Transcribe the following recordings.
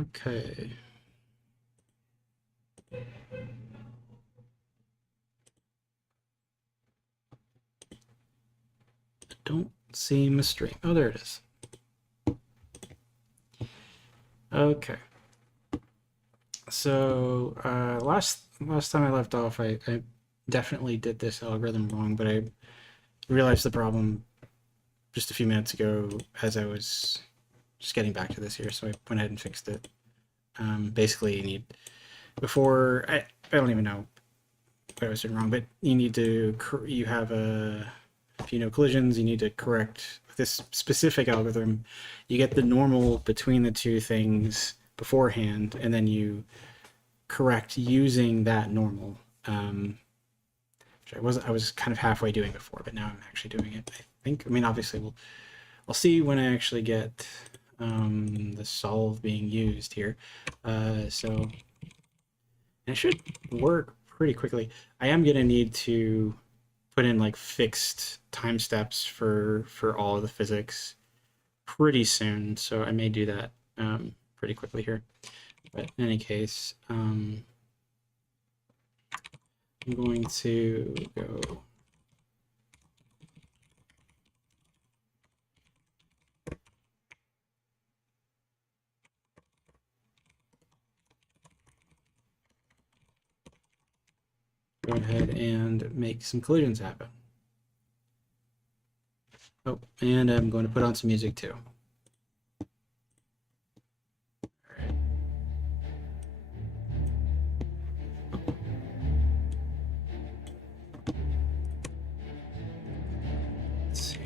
Okay. Don't see my stream. Oh, there it is. Okay. So last time I left off, I definitely did this algorithm wrong, but I realized the problem just a few minutes ago as I was just getting back to this here, so I went ahead and fixed it. Basically, you need before I don't even know what I was doing wrong, but you need to you have a if you know collisions, you need to correct this specific algorithm. You get the normal between the two things beforehand, and then you correct using that normal. Which I was kind of halfway doing before, but now I'm actually doing it. I think. I mean, obviously, I'll see when I actually get the solve being used here. So it should work pretty quickly. I am gonna need to put in like fixed time steps for all of the physics pretty soon, so I may do that pretty quickly here. But in any case, I'm going to go ahead and make some collisions happen. Oh, and I'm going to put on some music too. Let's see.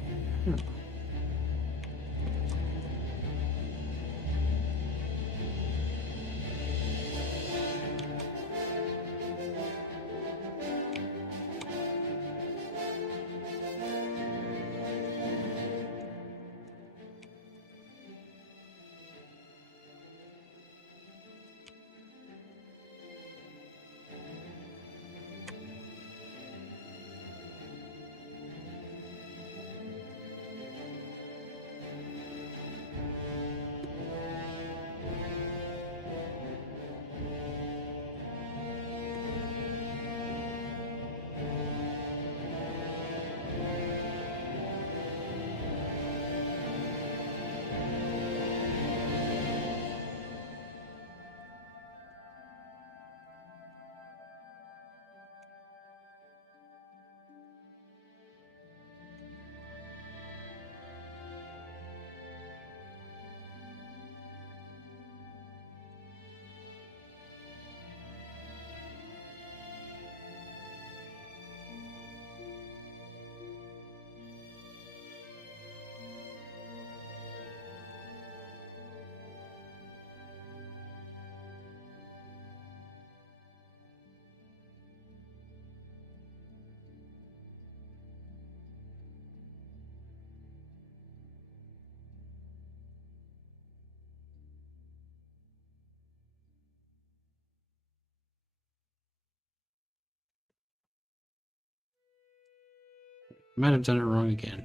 I might have done it wrong again.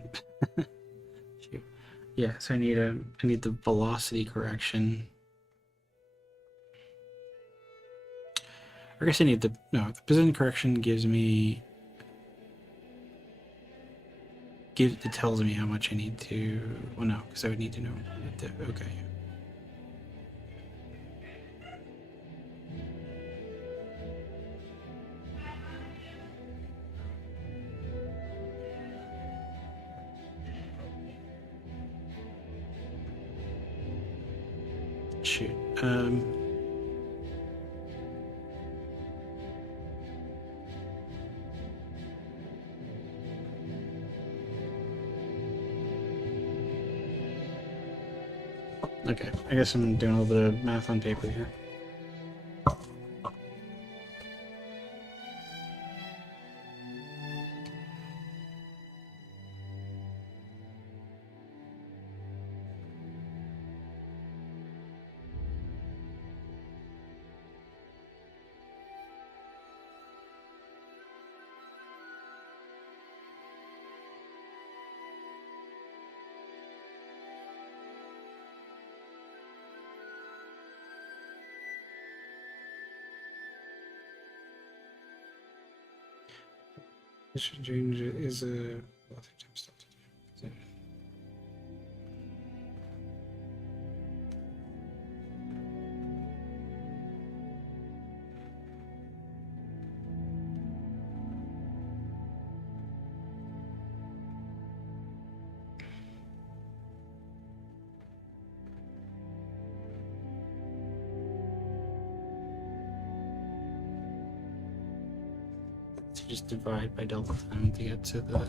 Yeah, so I need the velocity correction. I guess I need the the position correction gives me it tells me how much I need to. Well, no, because I would need to know. Okay. Shoot. Okay, I guess I'm doing a little bit of math on paper here. This should change is a just divide by delta time to get to the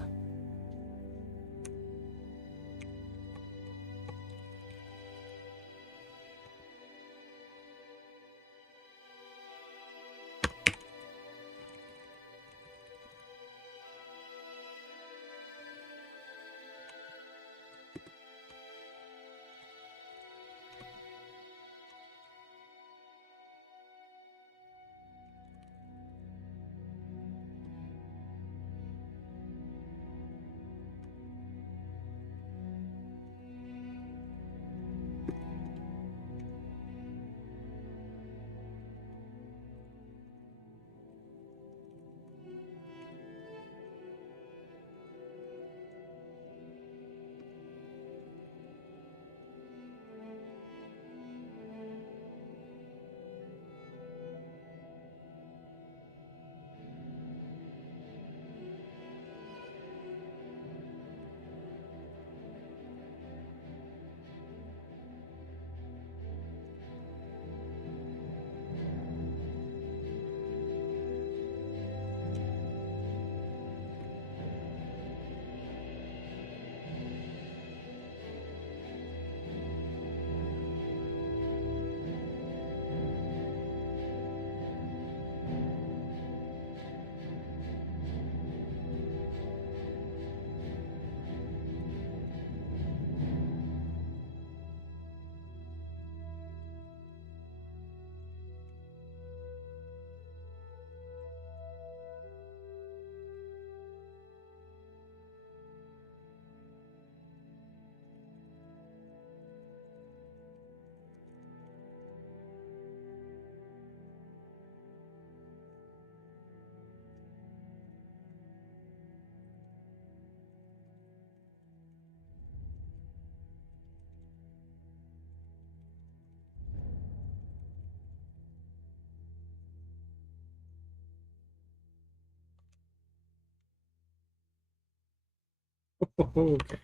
okay.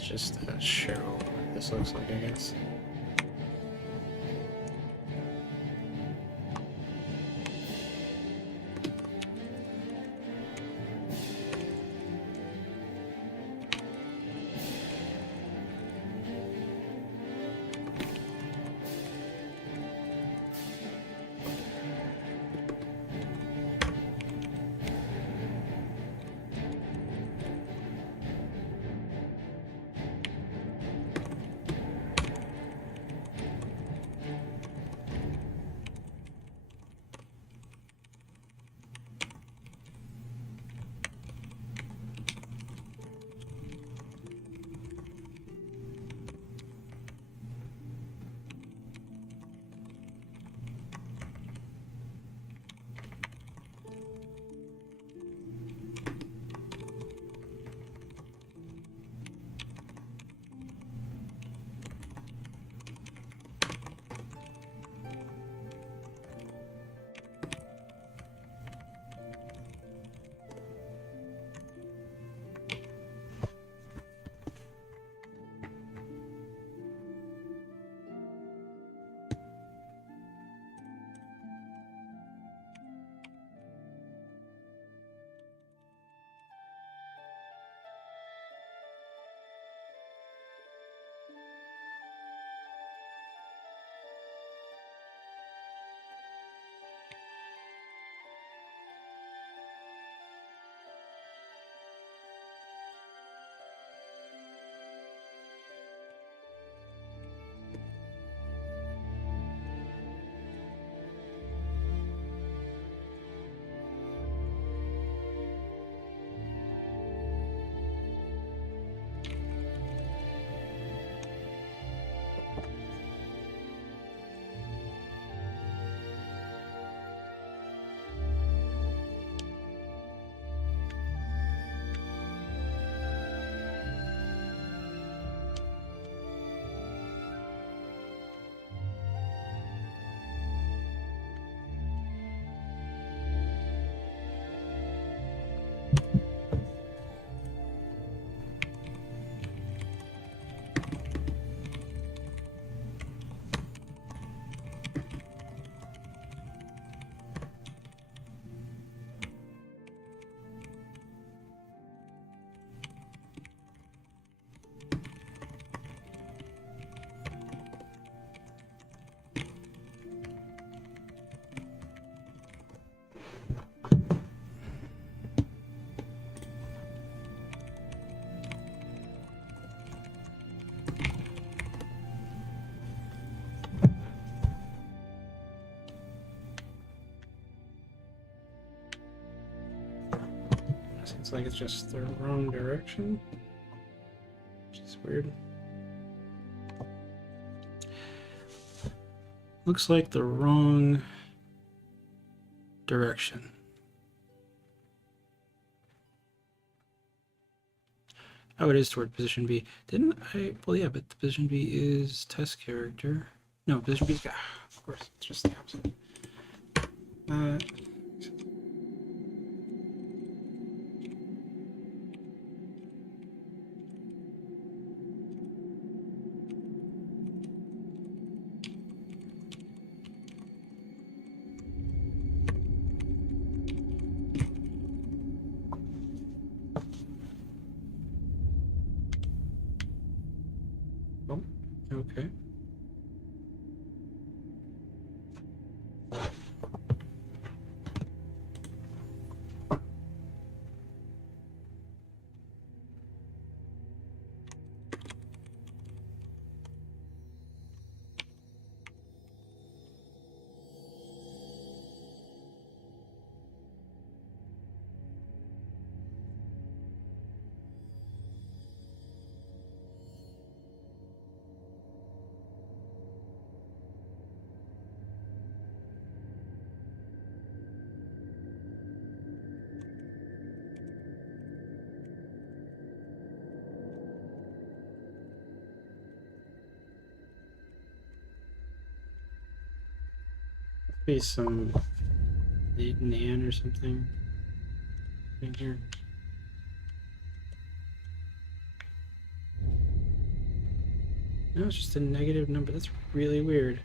Just show what this looks like, I guess. Looks like it's just the wrong direction. Which is weird. Looks like the wrong direction. Oh, it is toward position B. Didn't I? Well, yeah, but the position B is test character. No, position B is. Of course, it's just the opposite. Oh, okay. Be some nan or something in here. No, it's just a negative number. That's really weird.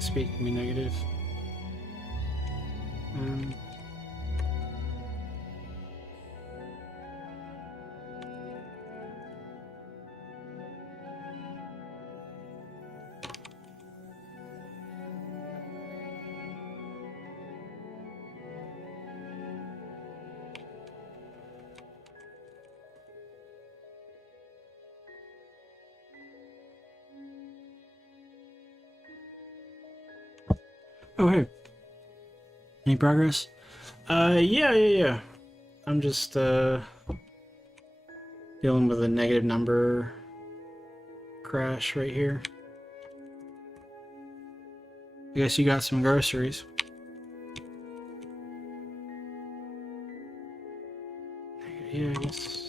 Speak can be negative. Oh, hey. Any progress? Yeah. I'm just, dealing with a negative number crash right here. I guess you got some groceries. Yeah, I guess.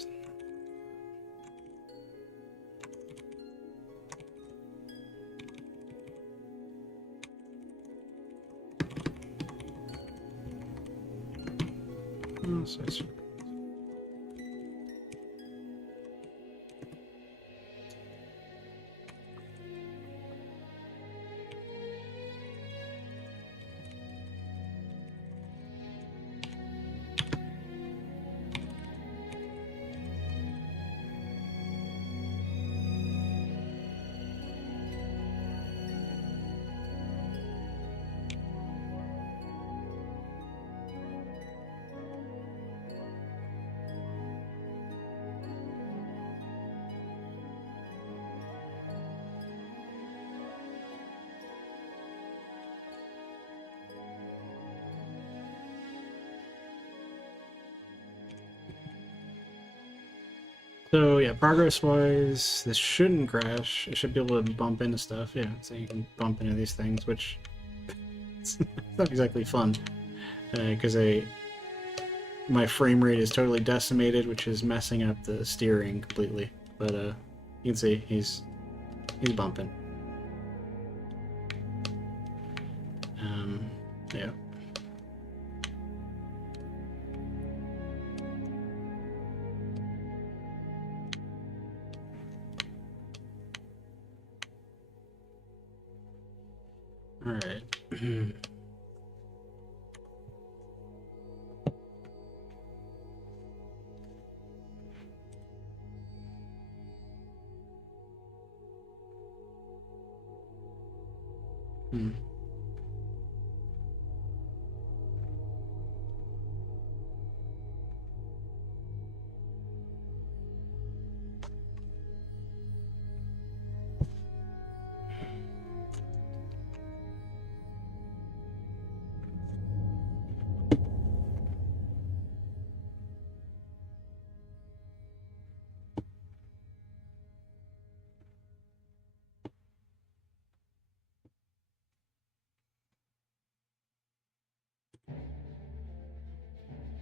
Oh, so it's... So yeah, progress-wise, this shouldn't crash. It should be able to bump into stuff. Yeah, so you can bump into these things, which it's not exactly fun, because I my frame rate is totally decimated, which is messing up the steering completely. But you can see he's bumping. Yeah. All right.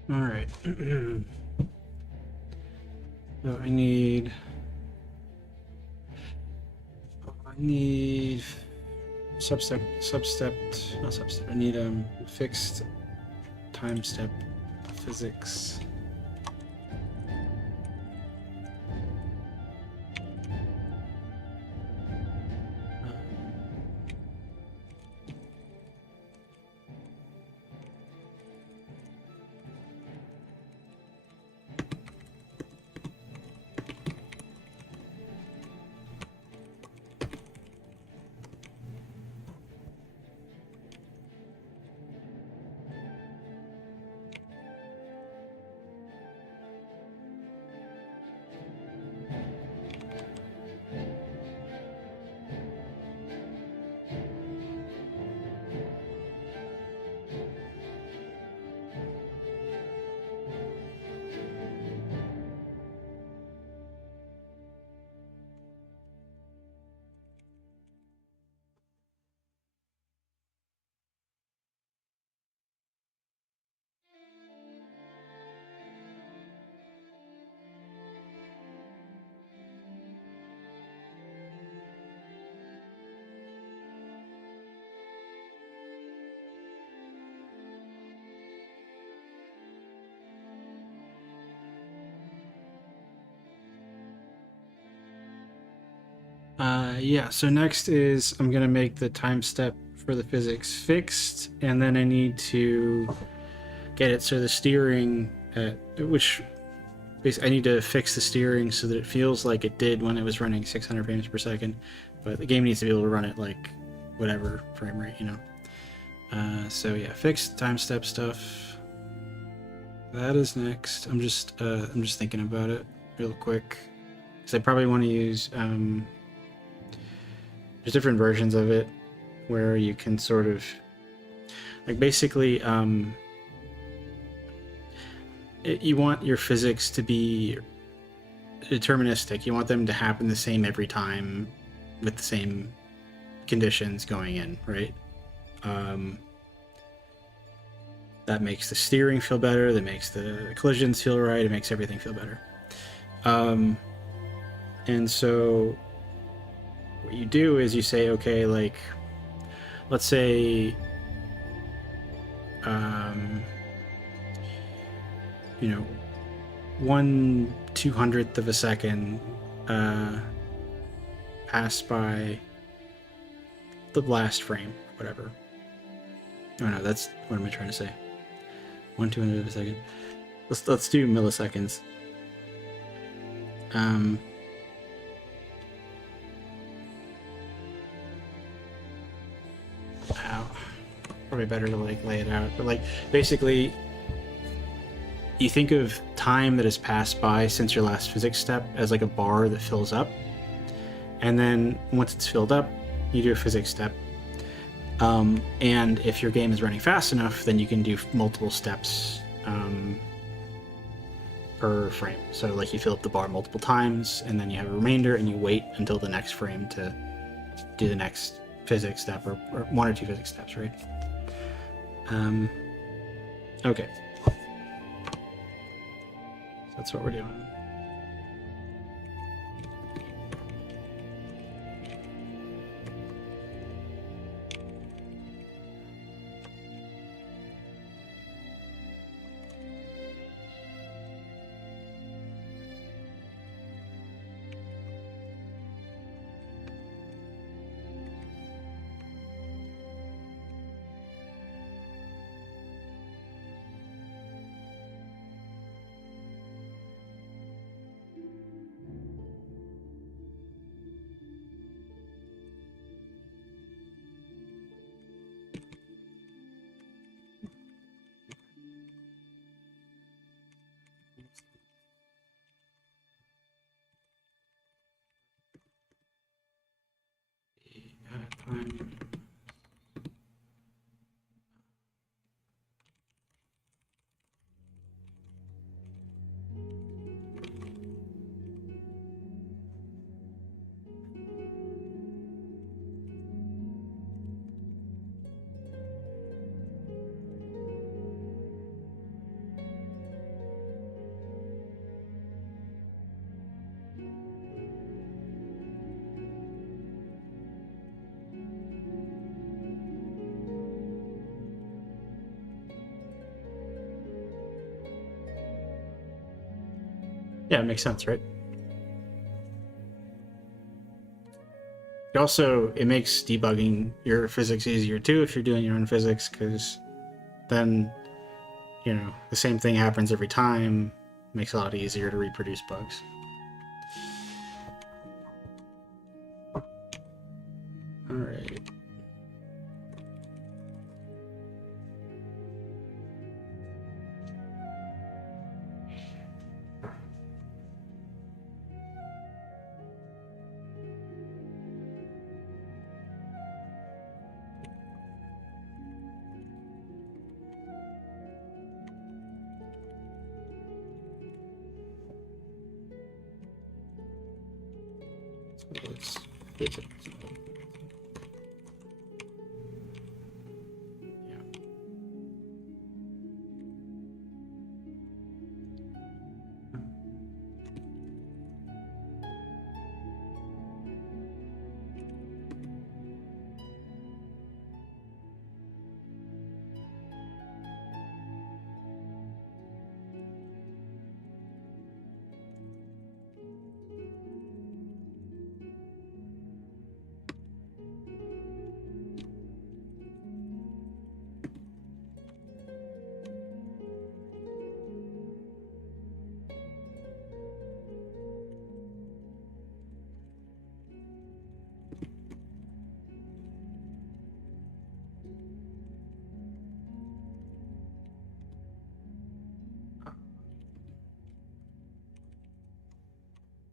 All right. So I need not substep. I need fixed time step physics. Yeah, so next is I'm gonna make the time step for the physics fixed, and then I need to get it so the steering, which basically I need to fix the steering so that it feels like it did when it was running 600 frames per second, but the game needs to be able to run it like whatever frame rate, you know. So yeah, fixed time step stuff. That is next. I'm just thinking about it real quick because I probably want to use there's different versions of it where you can sort of like basically you want your physics to be deterministic. You want them to happen the same every time with the same conditions going in, right? That makes the steering feel better, that makes the collisions feel right, it makes everything feel better. And so what you do is you say, okay, like, let's say, you know, 1/200th of a second passed by the last frame, whatever. Oh no, that's, what am I trying to say? 1/200th of a second. Let's do milliseconds. Probably better to like lay it out, but like basically you think of time that has passed by since your last physics step as like a bar that fills up, and then once it's filled up you do a physics step, and if your game is running fast enough then you can do multiple steps per frame. So like you fill up the bar multiple times and then you have a remainder and you wait until the next frame to do the next physics step, or one or two physics steps, right? Okay. That's what we're doing. Yeah, it makes sense, right? It makes debugging your physics easier too if you're doing your own physics, because then, the same thing happens every time. Makes it a lot easier to reproduce bugs. All right.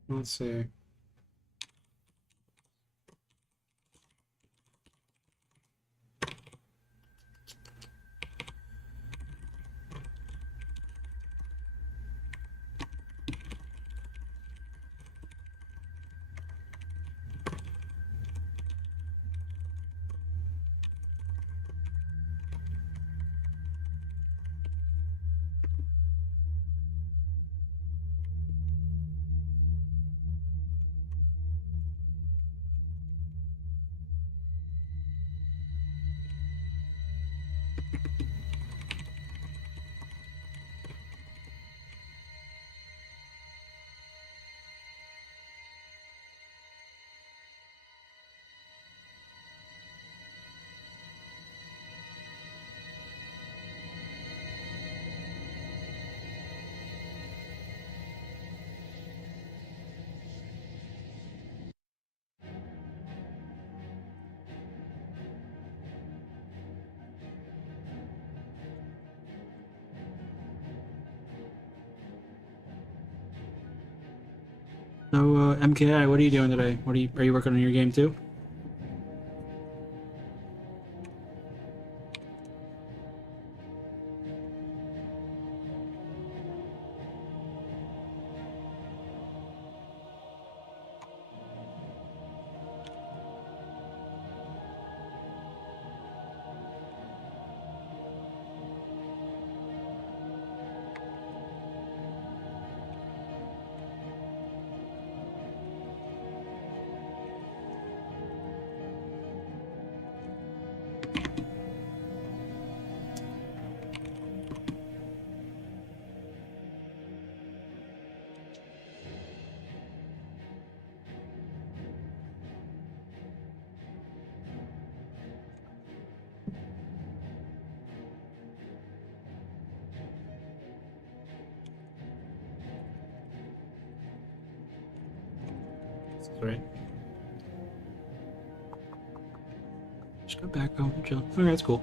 So let's see. So, MKI, what are you doing today? Are you working on your game too? Right. Just go back home and chill. Okay, that's cool.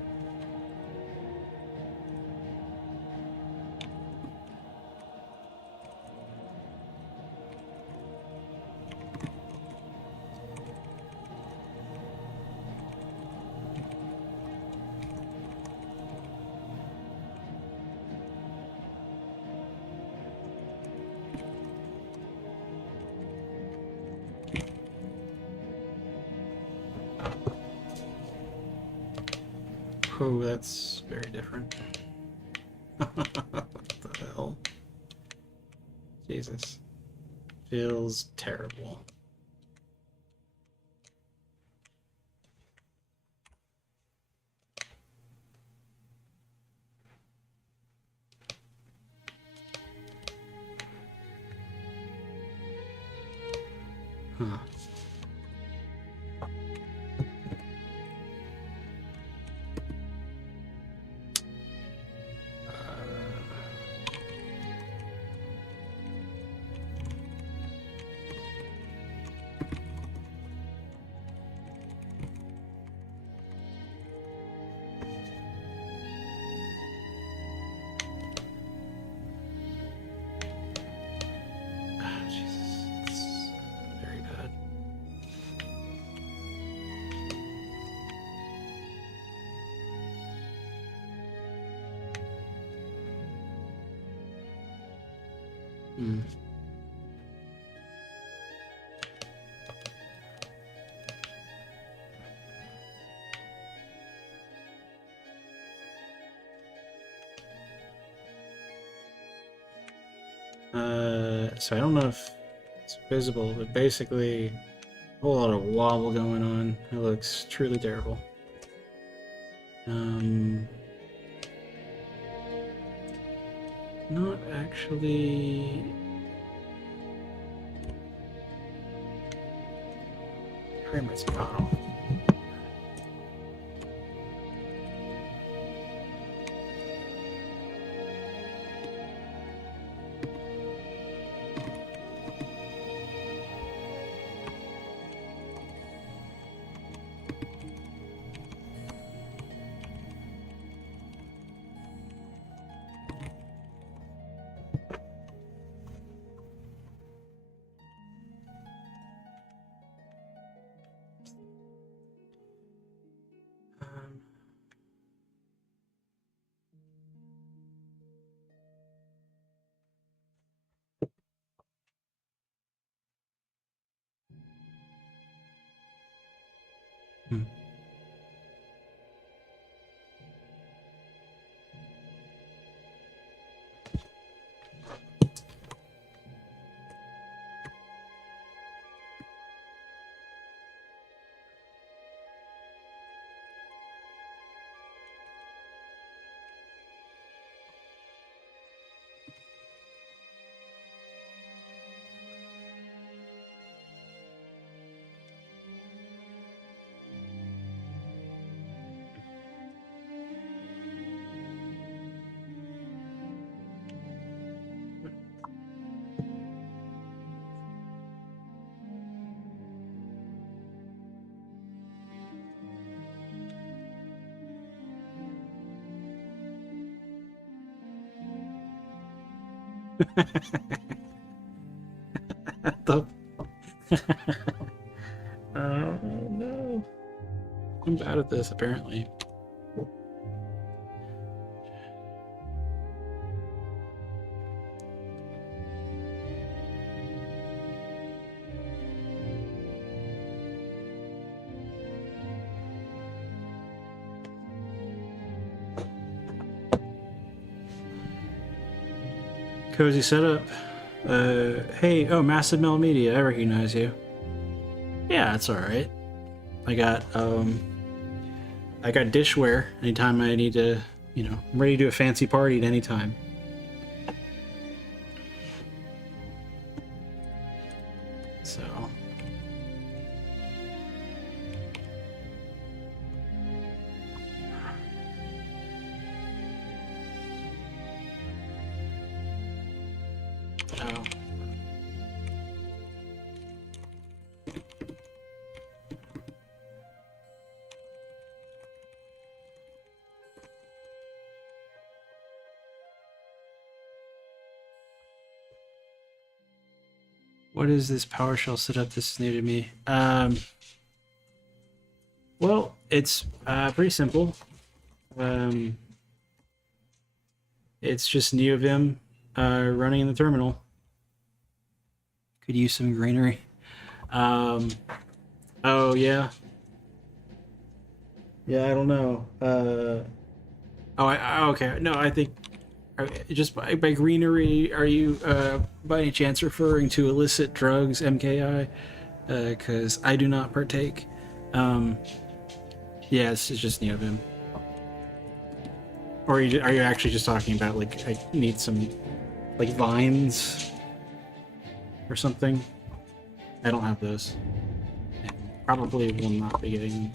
Oh, that's very different. What the hell? Jesus. Feels terrible. Huh. Jesus. It's very bad. Hmm. So I don't know if it's visible, but basically a whole lot of wobble going on. It looks truly terrible. Not actually. Frame rate's gone off. Hmm. the... Oh no. I'm bad at this, apparently. Cozy setup. Hey, oh, Massive Mel Media, I recognize you. Yeah, it's alright. I got dishware anytime I need to, I'm ready to do a fancy party at any time. So. Oh. What is this PowerShell setup? This is new to me. Well, it's pretty simple. It's just NeoVim running in the terminal. Could use some greenery. Oh yeah. Yeah, I don't know. Okay. No, I think just by greenery, are you by any chance referring to illicit drugs, MKI? Because I do not partake. Yeah, it's just NeoVim. Or are you actually just talking about, like, I need some, like, vines or something? I don't have those. And probably will not be getting.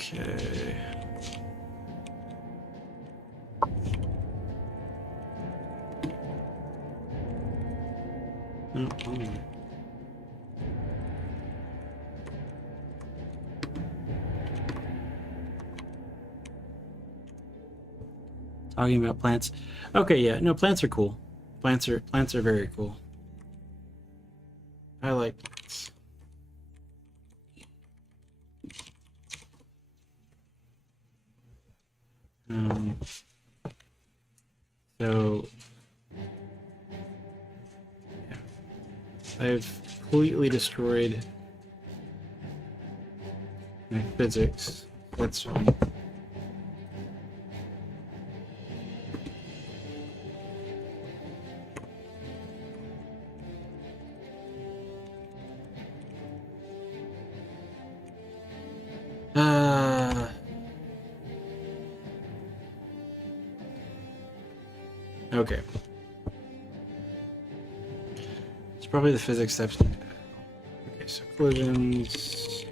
Okay. Oh. Talking about plants. Okay, yeah, no, plants are cool. Plants are very cool. I like plants. So yeah. I've completely destroyed my physics. That's fine. Okay. It's probably the physics steps. Okay, so collisions.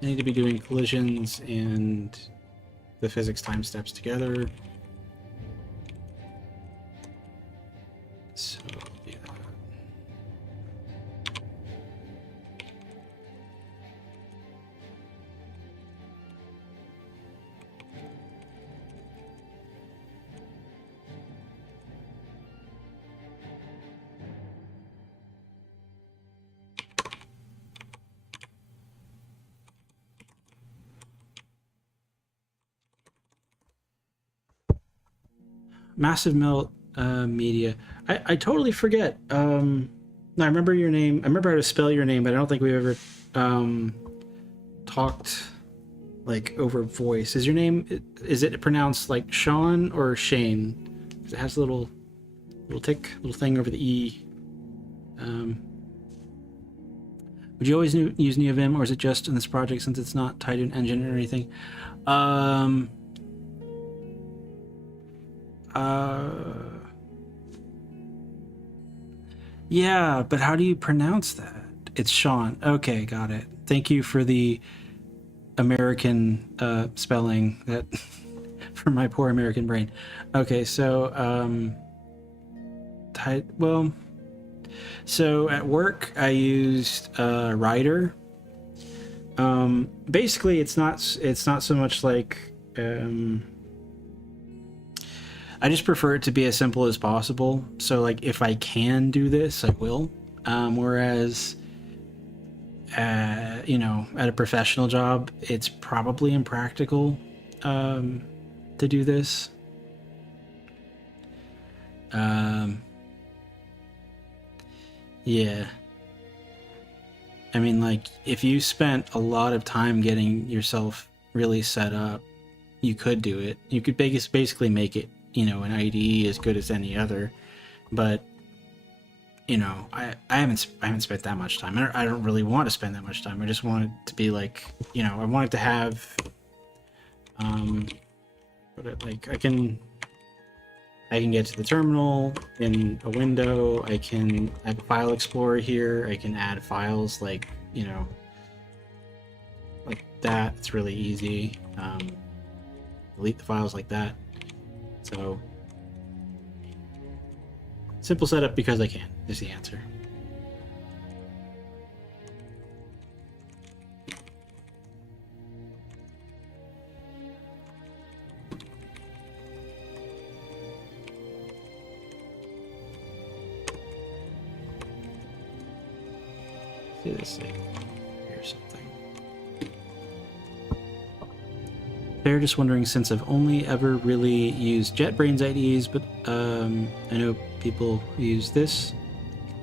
I need to be doing collisions and the physics time steps together. So, yeah. Massive Melt Media. I totally forget. I remember your name. I remember how to spell your name, but I don't think we've ever talked like over voice. Is your name, is it pronounced like Sean or Shane? It has a little little thing over the E. Would you always use NeoVim, or is it just in this project since it's not tied to an engine or anything? Yeah, but how do you pronounce that? It's Sean. Okay, got it. Thank you for the American spelling that for my poor American brain. Okay, so well, so at work I used Writer. Basically, it's not so much like I just prefer it to be as simple as possible. So like if I can do this, I will. Whereas you know, at a professional job, it's probably impractical to do this. Yeah. I mean, like, if you spent a lot of time getting yourself really set up, you could do it. You could basically make it, you know, an IDE as good as any other. But, you know, I haven't spent that much time. I don't really want to spend that much time. I just want it to be like, you know, I want it to have, like, I can get to the terminal in a window. I have a file explorer here. I can add files like, you know, like that. It's really easy. Delete the files like that. So simple setup because I can is the answer. do this thing or something. They're just wondering, since I've only ever really used JetBrains IDEs, but I know people who use this.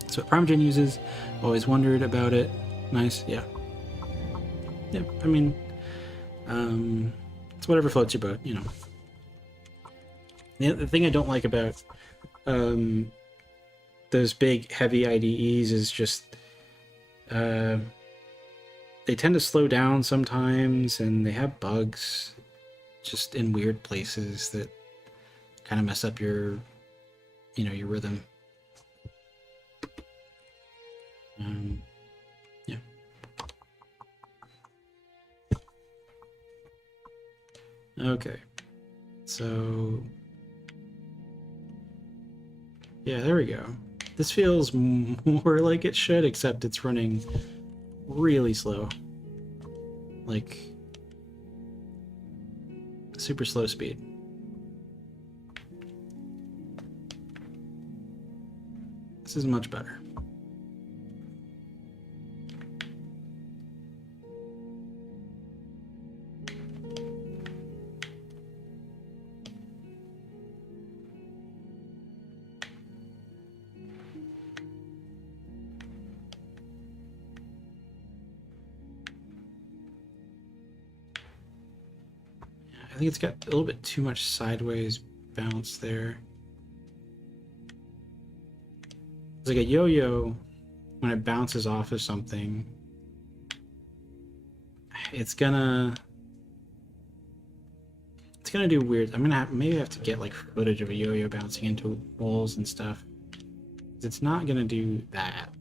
That's what Primogen uses. Always wondered about it. Nice, yeah. Yeah, I mean, it's whatever floats your boat, you know. The thing I don't like about those big, heavy IDEs is just they tend to slow down sometimes, and they have bugs just in weird places that kind of mess up your, you know, your rhythm. Yeah. Okay. So, yeah, there we go. This feels more like it should, except it's running really slow. Like, super slow speed. This is much better. I think it's got a little bit too much sideways bounce there. It's like a yo-yo when it bounces off of something. It's gonna do weird. I'm gonna maybe have to get like footage of a yo-yo bouncing into walls and stuff. It's not gonna do that.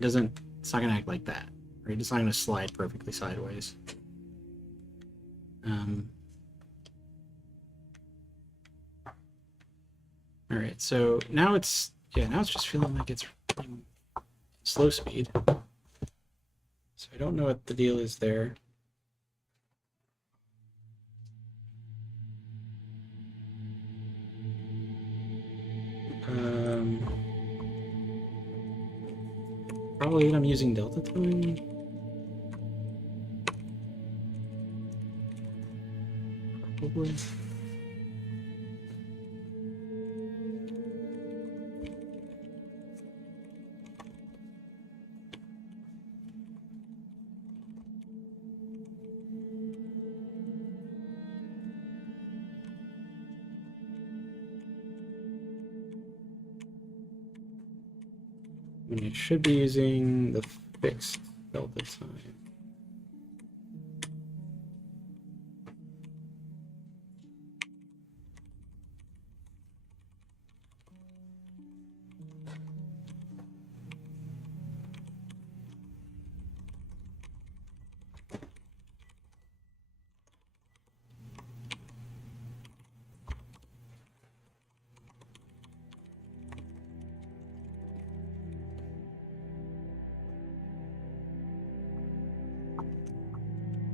It's not gonna act like that, right? It's not gonna slide perfectly sideways. All right, so now it's just feeling like it's running slow speed. So I don't know what the deal is there. Probably I'm using Delta Tone. Probably. I mean, it should be using the fixed delta time.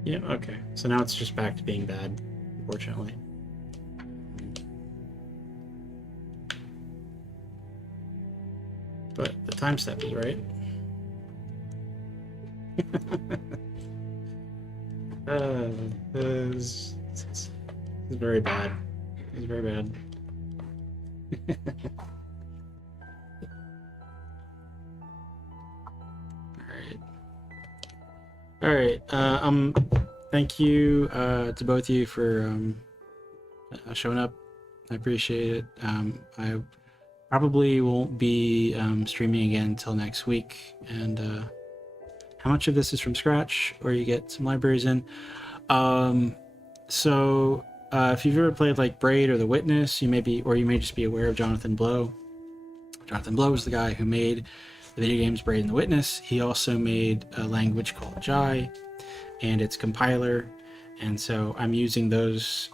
Yeah, okay. So now it's just back to being bad, unfortunately. But the time step is right. This is very bad. It's very bad. All right. Thank you to both of you for showing up. I appreciate it. I probably won't be streaming again until next week. And how much of this is from scratch, or you get some libraries in? So if you've ever played like Braid or The Witness, you may just be aware of Jonathan Blow. Jonathan Blow was the guy who made the video games Braid and The Witness. He also made a language called Jai and its compiler, and so I'm using those.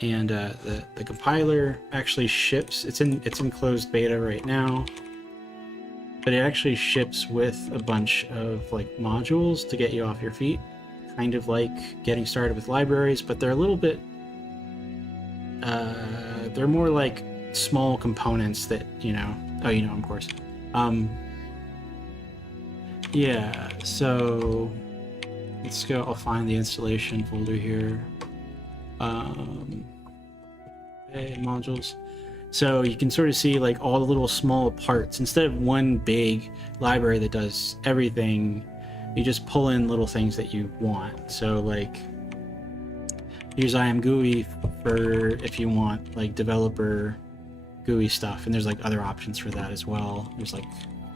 The compiler actually ships. It's in closed beta right now, but it actually ships with a bunch of like modules to get you off your feet, kind of like getting started with libraries, but they're a little bit. They're more like small components that of course. Yeah, so let's go. I'll find the installation folder here. Okay, modules. So you can sort of see like all the little small parts. Instead of one big library that does everything, you just pull in little things that you want. So like use IMGUI for if you want like developer GUI stuff, and there's like other options for that as well. There's like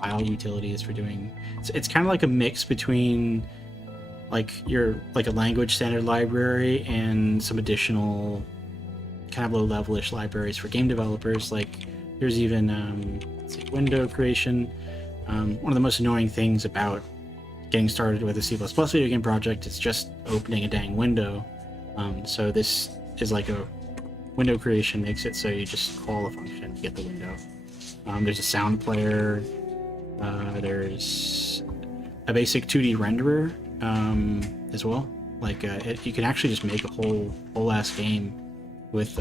file utilities for doing. It's kind of like a mix between like your like a language standard library and some additional kind of low-level-ish libraries for game developers. Like there's even let's see, window creation. One of the most annoying things about getting started with a C++ video game project is just opening a dang window. So this is like a window creation, makes it so you just call a function to get the window. There's a sound player. There's a basic 2D renderer as well. Like you can actually just make a whole ass game with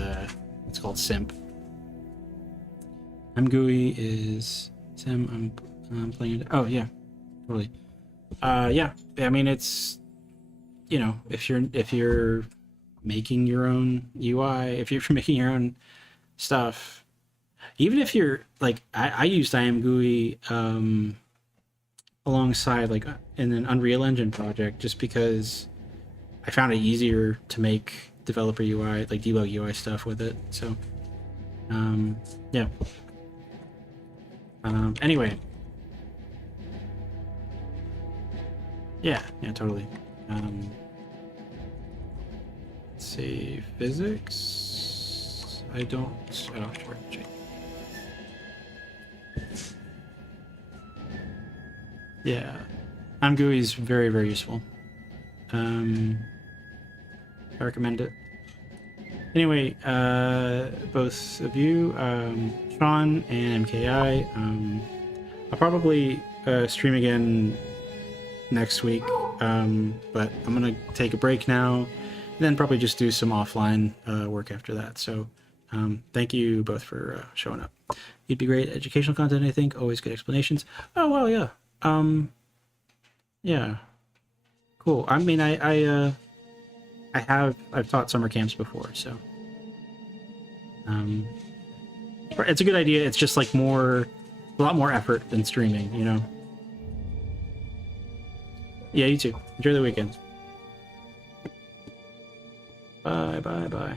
it's called Simp. MGUI is Sim. I'm playing it. Oh yeah, totally. Yeah. I mean, it's, you know, if you're making your own UI, if you're making your own stuff, even if you're like I used IMGUI alongside like in an Unreal Engine project just because I found it easier to make developer UI, like debug UI stuff with it. So yeah. Anyway, yeah, totally. Let's see, physics. I don't. Oh, sure. Yeah, AmGUI is very, very useful. I recommend it. Anyway, both of you, Sean and MKI, I'll probably stream again next week, but I'm gonna take a break now, and then probably just do some offline work after that. So thank you both for showing up. You'd be great educational content, I think. Always good explanations. Oh well, yeah. Yeah. Cool. I mean, I've taught summer camps before, so it's a good idea. It's just like a lot more effort than streaming, you know. Yeah, you too. Enjoy the weekend. Bye.